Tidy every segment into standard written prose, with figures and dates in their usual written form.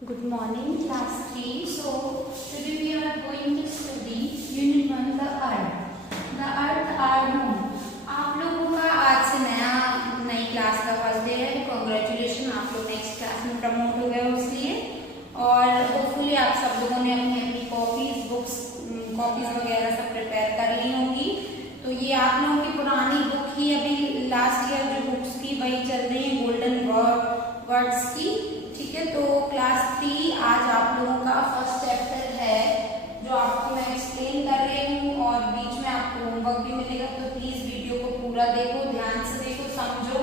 Good morning, class 3. So, today we are going to study Unit 1, the Earth. The Earth, our home. आप लोगों का आज से नई क्लास का फर्स्ट डे है. कॉन्ग्रेचुलेशन, आप लोग नेक्स्ट क्लास में प्रमोट हो गए हो इसलिए. और होपफुली आप सब लोगों ने अपनी कॉपीज कॉपीज वगैरह सब प्रिपेयर कर ली होंगी. तो ये आप लोगों की पुरानी बुक ही अभी लास्ट ईयर जो बुक्स थी वही चल रही है, गोल्डन वर्ड्स की. ठीक है, तो क्लास 3 आज आप लोगों का फर्स्ट चैप्टर है जो आपको मैं एक्सप्लेन कर रही हूँ और बीच में आपको होमवर्क भी मिलेगा. तो प्लीज वीडियो को पूरा देखो, ध्यान से देखो, समझो.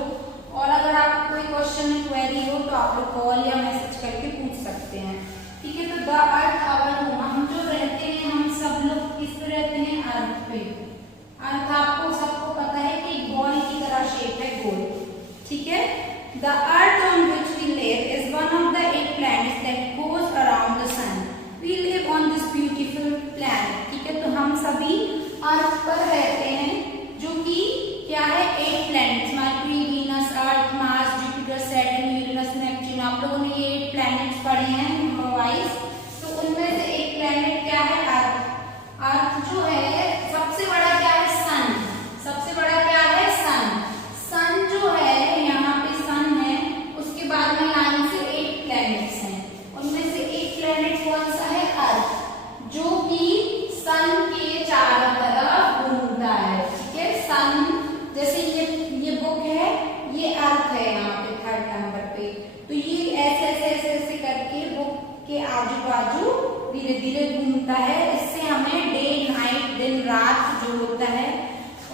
और अगर आपको कोई क्वेश्चन या क्वेरी हो तो आप लोग कॉल या मैसेज करके पूछ सकते हैं. ठीक है, तो द अर्थ आवर होम. हम जो रहते हैं, हम सब लोग किस पे रहते हैं? अर्थ पे. अर्थ आपको सबको पता है कि बॉल की तरह शेप है, गोल. ठीक है, the earth on which we live is one of the 8 planets that goes around the sun. We live on this beautiful planet. ठीक है, तो हम सभी अर्थ पर रहते हैं जो कि क्या है? 8 planets, Mercury, Venus, Earth, Mars, Jupiter, Saturn, Uranus, Neptune. आप लोगों ने ये 8 प्लैनेट्स पढ़े हैं वाइज. तो उनमें से एक प्लैनेट क्या है? अर्थ. अर्थ जो है सबसे बड़ा क्या है? सन. सबसे बड़ा क्या है? सन. सन जो है यहाँ पे सन है, उसके बाद में लाइन से 8 प्लैनेट्स हैं. उनमें से एक प्लैनेट कौन सा है? अर्थ, जो कि सन के चारों तरफ घूमता है. ठीक है, सन जैसे ये बुक है, ये अर्थ है यहाँ पे 3rd नंबर पे. तो ये ऐसे करके बुक के आजू बाजू धीरे धीरे घूमता है. इससे हमें डे नाइट, दिन रात जो होता है.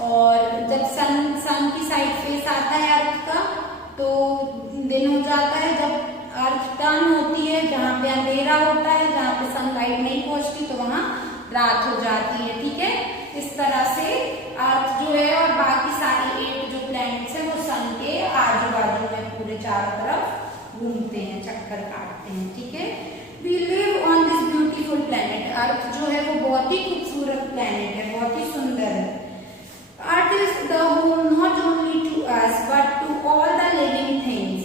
और जब सन की साइड फेस आता है अर्थ का तो दिन हो जाता है. जब अर्थ टर्न होती है, जहाँ पे अंधेरा होता है, जहाँ पे सनलाइट नहीं पहुंचती, तो वहाँ रात हो जाती है. ठीक है, इस तरह से अर्थ जो है और बाकी सारी 8 जो प्लैनेट्स है वो सन के आजू बाजू में पूरे चारों तरफ घूमते हैं, चक्कर काटते हैं. ठीक है, we live on this beautiful planet. Earth जो है वो बहुत ही खूबसूरत प्लैनेट है, बहुत ही सुंदर है. Earth is the home not only to us but to all the living things.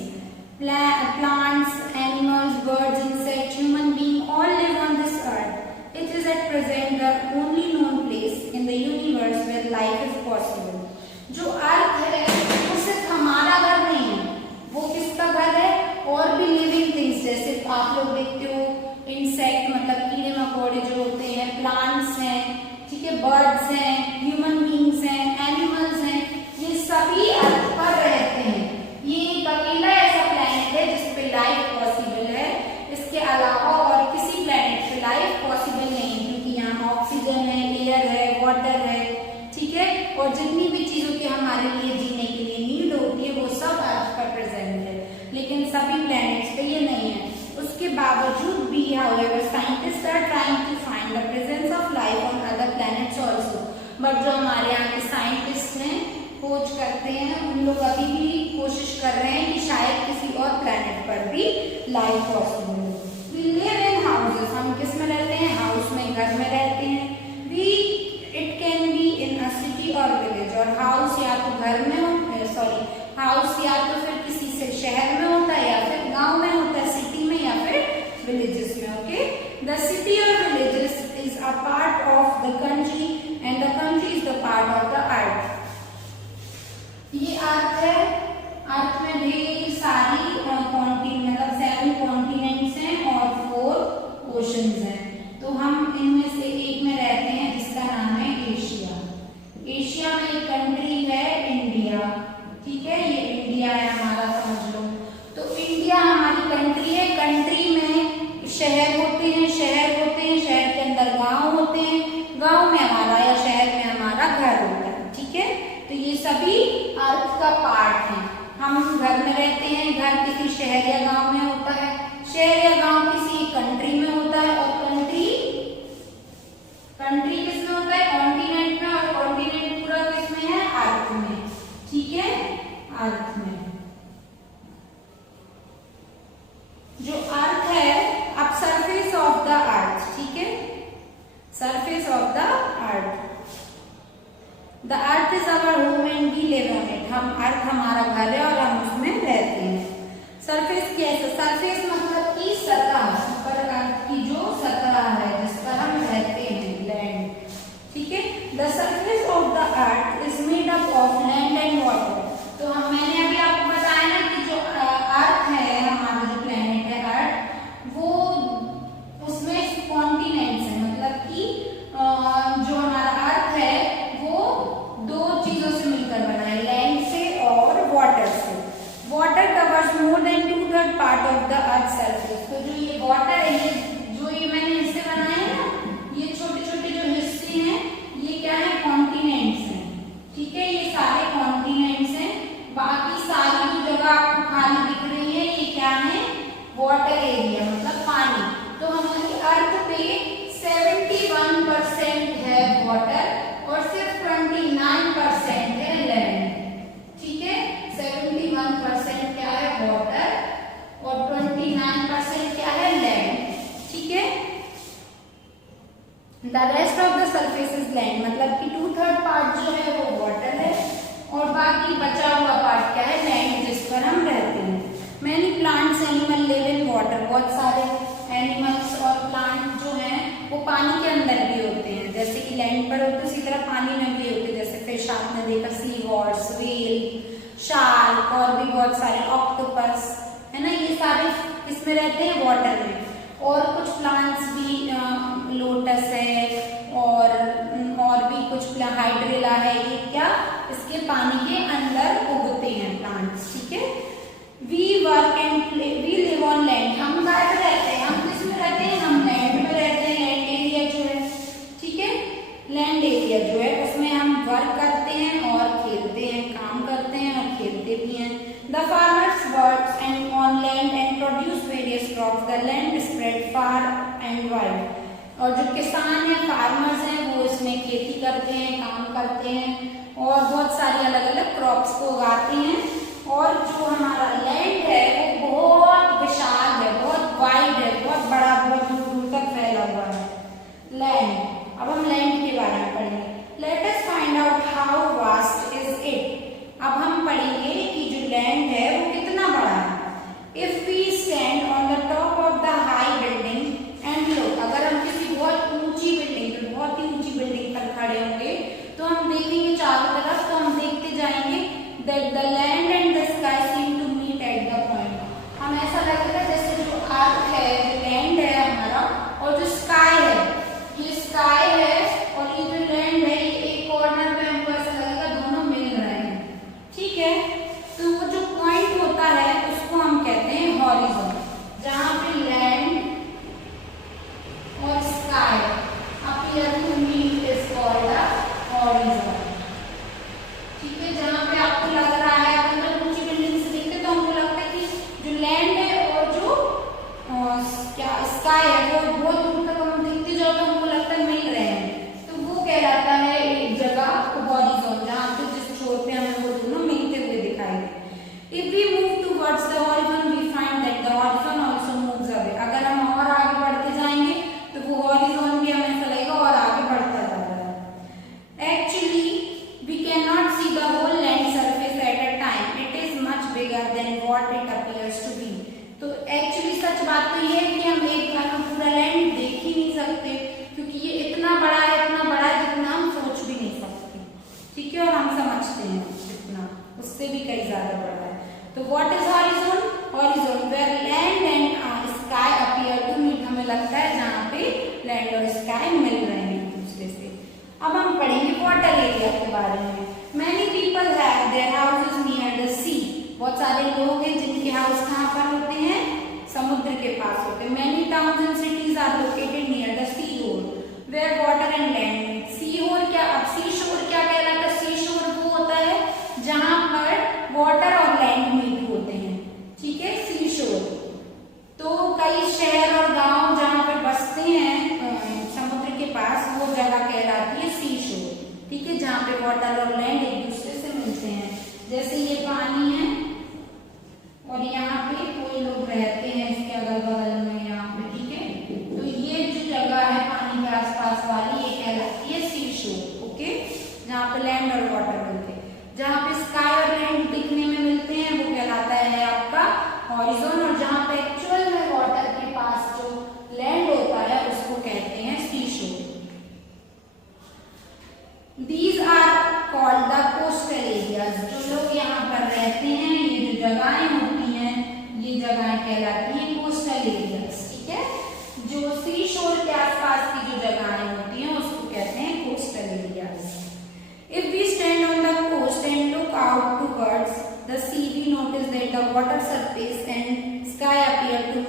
Plants, animals, birds, insects, human beings all live on this earth. It is at present the only known place in the universe where life is possible. जो अर्थ है वो सिर्फ हमारा घर नहीं है, वो किसका घर है? और भी लिविंग थिंग्स, जैसे आप लोग देखते हो इंसेक्ट मतलब कीड़े मकोड़े जो होते हैं, प्लांट्स हैं, ठीक है, बर्ड्स हैं, ह्यूमन बींग्स हैं, एनिमल्स हैं, ये सभी अर्थ पर रहते हैं. ये एक अकेला ऐसा प्लैनेट है जिसपे लाइफ पॉसिबल है. इसके अलावा और किसी प्लैनेट पे लाइफ पॉसिबल नहीं है, क्योंकि यहाँ ऑक्सीजन है, एयर है, वाटर है. ठीक है, और जितनी भी चीजों की हमारे लिए जीने के लिए नीड होती है वो सब अर्थ पर प्रेजेंट है. लेकिन सभी प्लैनेट्स पे ये नहीं है. उसके बावजूद भी however scientists are trying to find the presence of life on other planets also. But जो हमारे यहाँ के साइंटिस्ट हैं, खोज करते हैं, उन लोग अभी भी कोशिश कर रहे हैं कि शायद किसी और प्लैनेट पर भी लाइफ पॉसिबल हो. We live in houses. हम किस में रहते हैं? हाउस में, घर में रहते हैं. It can be in a city or village. और हाउस या तो घर में हो, हाउस या तो फिर किसी से शहर में होता है या फिर गांव में होता है, सिटी में या फिर विलेजेस में. ओके, द सिटी और villages is a part of the country and the country is the part of the अर्थ. ये अर्थ है. अर्थ में ढेर सारी मतलब 7 कॉन्टिनेंट्स हैं और 4 ओशंस हैं. तो हम इनमें से एक में रहते हैं जिसका नाम है एशिया. एशिया में एक कंट्री है इंडिया. ठीक है, ये इंडिया है हमारा, समझ लो. तो इंडिया हमारी कंट्री है. कंट्री में शहर होते हैं, शहर के अंदर गांव होते हैं, गांव में हमारा या शहर में हमारा घर होता है. ठीक है, तो ये सभी अर्थ का पार्ट है. हम घर में रहते हैं, घर किसी शहर या गांव में होता है, शहर या गांव किसी कंट्री में होता है, और कंट्री किसमें होता है? कॉन्टिनेंट में. और कॉन्टिनेंट पूरा किसमें है? अर्थ में. ठीक है, अर्थ में. जो अर्थ है, अब सरफेस ऑफ द अर्थ. ठीक है, surface of the earth. The earth is our home and we live on it. हम अर्थ हमारा घर है और हम उसमें रहते हैं. सरफेस कैसे? सरफेस मतलब की सतह. सरफेस। तो जो ये वाटर है, ये जो ये मैंने हिस्से बनाए हैं ना, ये छोटे छोटे जो हिस्से हैं ये क्या है, कॉन्टिनेंट्स हैं। ठीक है, ये सारे कॉन्टिनेंट्स हैं। बाकी सारी जो जगह आपको खाली दिख रही है ये क्या है, वाटर एरिया मतलब पानी। तो हमारी अर्थ पे 71% है वाटर और सिर्फ 29% है लैंड। ठीक है, 71% क्या है वाटर और 29% क्या है लैंड। ठीक है, the rest of the surface is land, मतलब कि 2/3 पार्ट जो है वो वाटर है और बाकी बचा हुआ पार्ट क्या है, लैंड, जिस पर हम रहते हैं। Many plants animal live in water, बहुत सारे एनिमल्स और प्लांट जो हैं वो पानी के अंदर भी होते हैं, जैसे कि लैंड पर होते हैं उसी तरह पानी में भी होते हैं। जैसे फिश आपने देखा, सी हॉर्स, व्हेल, शार्क और भी बहुत सारे, ऑक्टोपस, है ना, ये सारे किसमें रहते हैं, वाटर में। और कुछ प्लांट्स भी, लोटस है और भी कुछ हाइड्रेला है, ये क्या इसके पानी के अंदर उगते हैं प्लांट्स। ठीक है, we work and play, we live on land, हम कहाँ पे रहते हैं, हम किस में रहते हैं, हम लैंड में रहते हैं। लैंड एरिया जो है, ठीक है, लैंड एरिया जो है उसमें हम वर्क करते हैं और खेलते हैं, काम करते हैं और खेलते भी हैं। The farmers work and on land and produce various crops, the land spread far and wide. और जो किसान है, फार्मर्स हैं, वो इसमें खेती करते हैं, काम करते हैं और बहुत सारी अलग अलग क्रॉप्स को उगाते हैं। और जो हमारा लैंड है वो बहुत विशाल है, बहुत वाइड है, बहुत बड़ा, बहुत दूर दूर तक फैला हुआ है लैंड। अब हम लैंड के बारे में पढ़ेंगे। Let us find out how vast is it. अब हम पढ़ेंगे कि जो लैंड है वो कितना बड़ा है। If we stand on the top of the high building and look, अगर हम किसी बहुत ऊंची बिल्डिंग पे, बहुत ही ऊंची बिल्डिंग पर खड़े होंगे तो हम देखेंगे चारों तरफ, तो हम देखते जाएंगे that the land and the sky seem to meet at the point। हम ऐसा लगेगा जैसे जो अर्थ है, जो लैंड है हमारा और जो स्काई है, ये स्काई है और ये जो लैंड है, ये एक कॉर्नर पे हमको ऐसा लगेगा दोनों मिल रहे हैं। ठीक है, तो वो जो पॉइंट होता है उसको हम कहते हैं हॉरिजॉन, जहाँ पे लैंड और sky appear to meet is called a horizon। ठीक है, जहाँ पे आपको लग रहा है, अगर ऊंची बिल्डिंग से देखते तो हमको लगता है कि जो लैंड है और जो क्या स्काई है वो बहुत दूर तक हम देखते जाओ तो हमको लगता है मिल रहे हैं, तो वो कहलाता है एक जगह हॉरिजॉन, जहाँ पे जिस छोर पे हमें वो दोनों मिलते हुए दिखाई दे। If we move towards the horizon we find that the horizon also moves away. अगर हम और आगे बढ़ते जाएंगे तो वो हॉरिजॉन भी हमें ऐसा लगेगा और आगे बढ़ता जा रहा है। Actually we cannot see the whole land surface at a time, it is much bigger than what it appears to be। तो एक्चुअली सच बात तो ये है कि हम एक बार में पूरा लैंड देख ही नहीं सकते, क्योंकि ये इतना बड़ा है, इतना बड़ा है जितना हम सोच भी नहीं सकते। ठीक है, और हम समझते हैं इतना, उससे भी कई ज्यादा बड़ा है। तो what is horizon? Horizon where land and sky appear to meet, हमें लगता है जहाँ पे लैंड और स्काई मिल रहे हैं एक दूसरे से। अब हम पढ़ेंगे वाटर एरिया के बारे में। Many people have their houses near the sea। बहुत सारे लोग हैं जिनके हाउस कहाँ पर होते हैं, समुद्र के पास होते हैं। Many towns and cities are located near the seashore where water and land meet। seashore क्या, अब seashore क्या कहलाता है? seashore वो होता है जहाँ पर वाटर और लैंड मीट होते हैं। ठीक है, seashore। तो कई शहर और गांव जहाँ पर बसते हैं समुद्र के पास, वो जगह कहलाती है सी शोर। ठीक है, जहाँ पे वाटर और लैंड एक दूसरे से मिलते हैं। जैसे ये पानी है और यहाँ पे कोई लोग रहते हैं इसके अगल बगल में, यहाँ पे। ठीक है, तो ये जो जगह है पानी के आसपास वाली, ये कहलाती है सी शोर। ओके, जहाँ पे लैंड और वाटर मिलते हैं। जहाँ पे स्काई और लैंड दिखने में मिलते हैं वो कहलाता है आपका हॉरिजॉन, और जहाँ पे एक्चुअल में वाटर के पास जो लैंड होता है उसको कहते हैं सी शोर। These are called the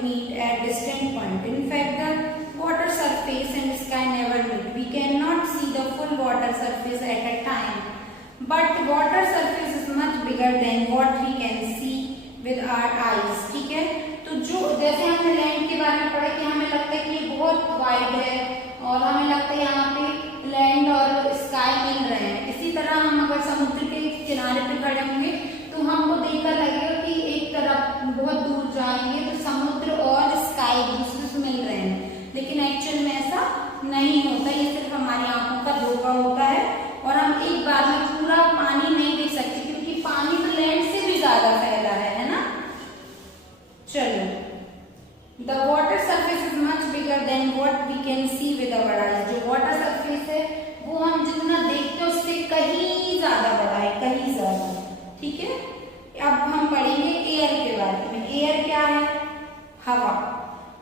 meet at distant point. In fact, the water surface and sky never meet. We cannot see the full water surface at a time, but water surface is much bigger than what we can see with our eyes. ठीक है, तो जो जैसे हमने land के बारे में पढ़ा कि हमें लगता है कि ये बहुत वाइड है और हमें लगता है यहाँ पे लैंड और स्काई मिल रहे हैं, इसी तरह हम अगर समुद्र के किनारे पे खड़े होंगे तो हमको देखकर लगेगा कि एक तरफ बहुत दूर जाएंगे तो समुद्र और स्काई एक दूसरे से मिल रहे हैं, लेकिन एक्चुअल में ऐसा नहीं होता, ये सिर्फ हमारी आंखों का धोखा होता है और हम एक बार में पूरा पानी नहीं देख सकते क्योंकि पानी तो लैंड से भी ज्यादा फैला है ना। चलो, the water surface is much bigger than what we can see with our eyes. जो वाटर सरफेस है वो हम जितना देखते हैं उससे कहीं ज्यादा बड़ा है, कहीं ज्यादा। ठीक है, अब हम पढ़ेंगे एयर के बारे में। एयर क्या है? हवा।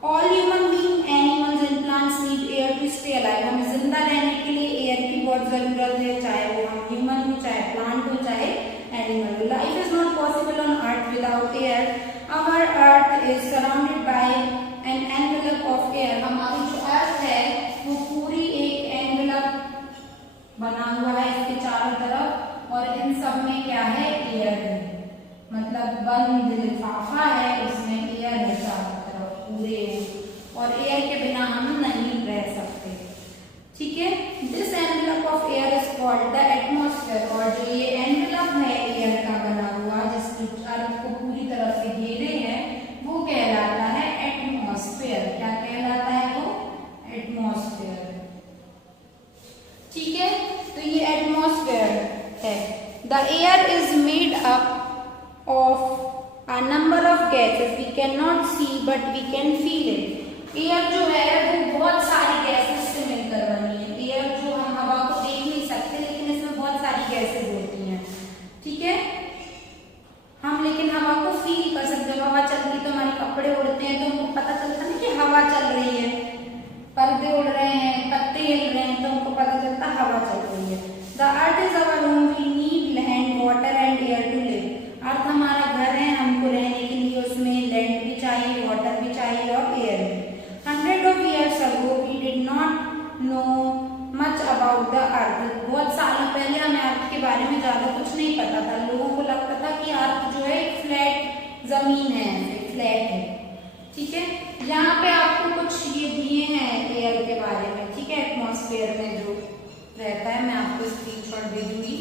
All human being, animals and plants need air to stay alive. हमें जिंदा रहने के लिए एयर की बहुत जरूरत है, चाहे वो हम ह्यूमन हो, चाहे प्लांट हो, चाहे एनिमल हो। Life is not possible on earth without air. Our earth is surrounded by an envelope of air. हमारी जो अर्थ है वो पूरी एक एनवेलप बना हुआ है इसके चारों तरफ और इन सब में क्या है? एयर है, मतलब बंद लिफाफा है, उसमें एयर है चारों तरफ पूरे, और एयर के बिना हम नहीं रह सकते। ठीक है, this envelope of air is called the atmosphere. और जो ये एनवेलप है एयर का बना हुआ जिसकी अर्थ को पूरी तरफ से घेरे है वो कहलाता है एटमॉस्फेयर। क्या कहलाता है वो? एटमॉस्फेयर। ठीक है, तो ये एटमॉस्फेयर है। The air is made up of a number of gases we can not see but we can feel it. Air जो है वो बहुत सारी गैसेस से मिलकर बनी है। एयर जो हम हवा को देख नहीं सकते लेकिन इसमें बहुत सारी गैसेस होती हैं। ठीक है, हम लेकिन हवा को फील कर सकते हैं। हवा चल रही तो हमारे कपड़े उड़ते हैं तो हमको पता चलता है कि हवा चल रही है, पर्दे उड़ रहे हैं, पत्ते हिल रहे हैं तो हमको पता चलता है हवा चल रही है। The earth is our home, we need land, water and air to live. Earth हमारा घर है, हमको रहने के लिए उसमें लैंड भी चाहिए, वाटर भी चाहिए और एयर भी। 100 of years ago we did not know much about the earth। बहुत सालों पहले हमें अर्थ के बारे में ज्यादा कुछ नहीं पता था। लोगों को लगता था कि अर्थ जो है फ्लैट जमीन है, फ्लैट है। ठीक है, यहाँ पे आपको कुछ ये दिए हैं एयर के बारे में। ठीक है, एटमॉस्फेयर में जो रहता है, मैं आपको स्क्रीनशॉट दे दूंगी।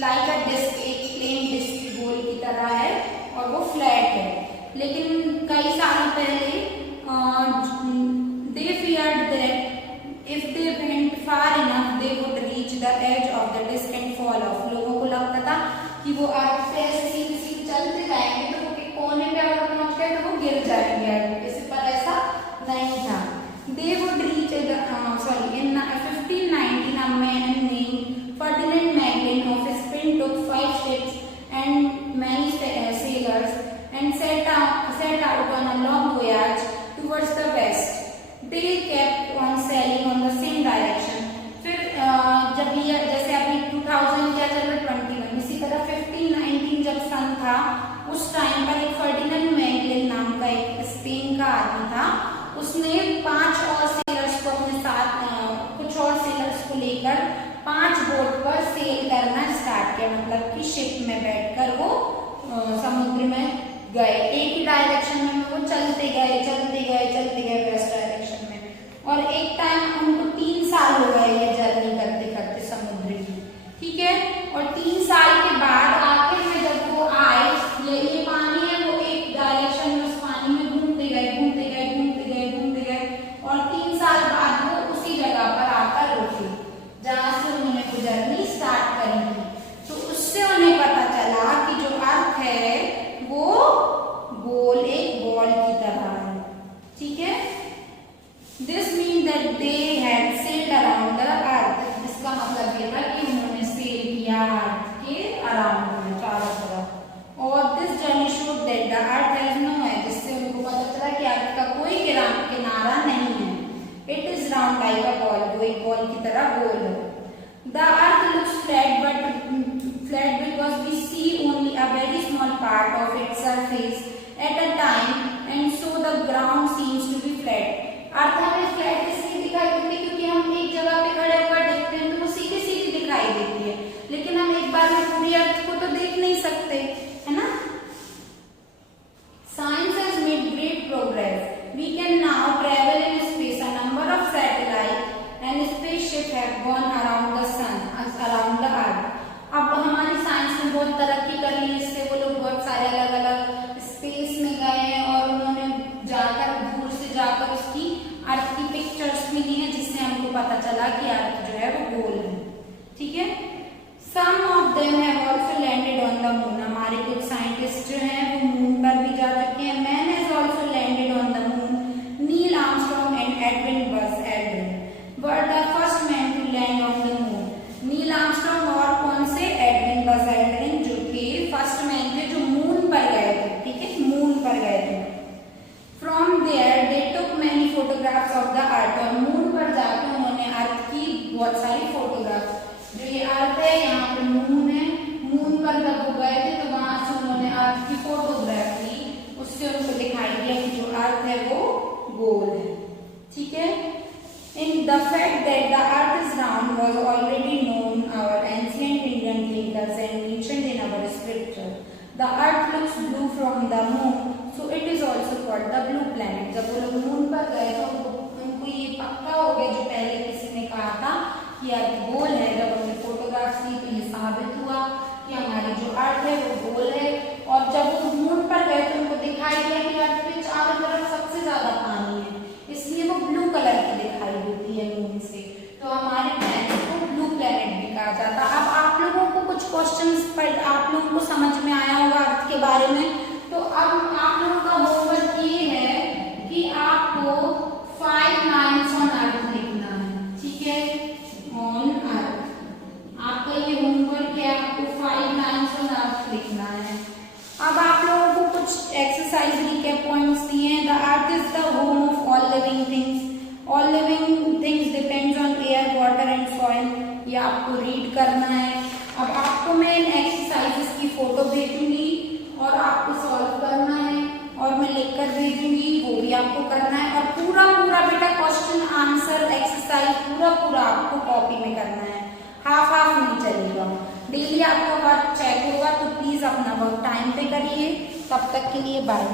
लाइक अ डिस्क, एक प्लेन डिस्क गोल की तरह है और वो फ्लैट है, लेकिन कई सालों पहले they feared that if they went far enough they would reach the edge of the disk and fall off। लोगों को लगता था कि वो अर्थ पे ऐसे सीधे सीधे चलते जाएंगे तो वो कोने पे अगर पहुंच गए तो वो गिर जाएंगे, इस पर ऐसा नहीं था। They would reach in 1519 a man named Ferdinand Magellan of Spain took 5 ships and many sailors and set out on a long voyage towards the west। They kept on sailing on the same direction। फिर जब ये जैसे अभी 2000 क्या चल रहा है 21, इसी तरह 1519 जब सन था उस टाइम पर एक फर्डिनेंड मैगेलन नाम का एक स्पेन का आदमी था, उसने 5 और सेलर्स को अपने साथ कुछ और सेलर्स को लेकर 5 बोट पर सेल करना स्टार्ट किया, मतलब कि शिप में बैठकर वो समुद्र में गए। एक ही डायरेक्शन में वो चलते गए वेस्ट डायरेक्शन में, और एक टाइम उनको 3 साल हो गए ये जर्नी करते करते समुद्र की। ठीक है, और 3 साल के बाद आखिर में जब वो आए, ये पानी है वो एक डायरेक्शन में उस पानी में घूमते गए और 3 साल बाद वो उसी जगह पर आकर रुके जहां से उन्होंने वो जर्नी स्टार्ट करी थी। तो उससे उन्हें पता चला कि जो अर्थ है वो गोल, एक बॉल की तरह है। ठीक है, this mean that they had sailed around the earth. इसका मतलब ये था कि उन्होंने सेल किया अर्थ के अराउंड में, चारों तरफ। और this journey showed that the earth has no edge. जिससे उनको पता चला कि अर्थ का कोई किनारा नहीं है। It is round like a ball, वो एक बॉल की तरह गोल है। The earth looks flat because we see only a very small part of its surface at a time, and so the ground earth हमें फ्लैट इसलिए दिखाई देती है क्योंकि हम एक जगह पे खड़े होकर देखते हैं तो वो सीधी सीधी दिखाई देती है, लेकिन हम एक बार में पूरी अर्थ को तो देख नहीं सकते, है ना। Science has made great progress. We can now travel in space. A number of satellites and spaceships have gone around the sun, around the earth. अब हमारी साइंस ने बहुत तरक्की कर ली, इससे वो लोग बहुत सारे अलग अलग स्पेस में गए हैं और उन्होंने जाकर दूर से जाकर उसकी अर्थ की पिक्चर्स मिली हैं, जिससे हमको पता चला कि अर्थ जो है वो गोल है, ठीक है। Some of them have also landed on the moon. हमारे कुछ साइंटिस्ट जो हैं वो मून पर भी जा चुके हैं। Man has also landed on the moon. Neil Armstrong and Edwin Buzz Aldrin were the first men to land on the moon. Neil Armstrong और कौन से, एडविन बज एल्ड्रिन, जो कि फर्स्ट मैन थे जो मून पर गए थे, ठीक है, मून पर गए थे। From there they took many photographs of the earth. और मून पर जाकर उन्होंने अर्थ की बहुत सारी फोटोग्राफ्स, जो ये अर्थ है यहाँ पे मून है, मून पर जब वो गए थे तो वहां से उन्होंने अर्थ की फोटोग्राफ ली, उससे उनको दिखाई दिया कि जो अर्थ है वो गोल है, ठीक है। In the fact that the earth is round was already known our ancient Indian thinkers and mentioned in our scripture. The earth looks blue from the moon, so it is also called the blue planet. जब वो लोग moon पर गए तो उनको ये पक्का हो गया, जो पहले किसी ने कहा था कि अर्थ गोल है, जब उन्होंने फोटोग्राफ्स ली तो ये साबित हुआ कि हमारी जो अर्थ है वो गोल है। और जब वो मून पर गए तो उनको दिखाई दिया कि अर्थ पे चारों तरफ सबसे ज्यादा पानी है, इसलिए वो ब्लू कलर की दिखाई देती है मून से, तो हमारे प्लैनेट को ब्लू प्लैनेट भी कहा जाता है। अब आप लोगों को कुछ क्वेश्चंस पर आप लोगों को समझ में आया होगा अर्थ के बारे में, तो अब आप लोगों का होमवर्क ये है कि आपको 5 लाइन्स ऑन अर्थ लिखना है, ठीक है, ऑन अर्थ। आपका ये होमवर्क है, आपको 5 लाइन्स ऑन अर्थ लिखना है। अब आप लोगों को कुछ एक्सरसाइज रिकैप पॉइंट्स दिए हैं। The earth is the home of all living things, all living things depends on air, water and soil, ये आपको रीड करना है। अब आपको मैं इन एक्सरसाइजेस की फोटो भेजूंगी और आपको सॉल्व करना है, और मैं लिखकर भेजूंगी, वो भी आपको करना है। और पूरा पूरा बेटा क्वेश्चन आंसर एक्सरसाइज पूरा पूरा आपको कॉपी में करना है, हाफ हाफ नहीं चलेगा। डेली आपका वर्क चेक होगा, तो प्लीज अपना वर्क टाइम पे करिए। तब तक के लिए बाय।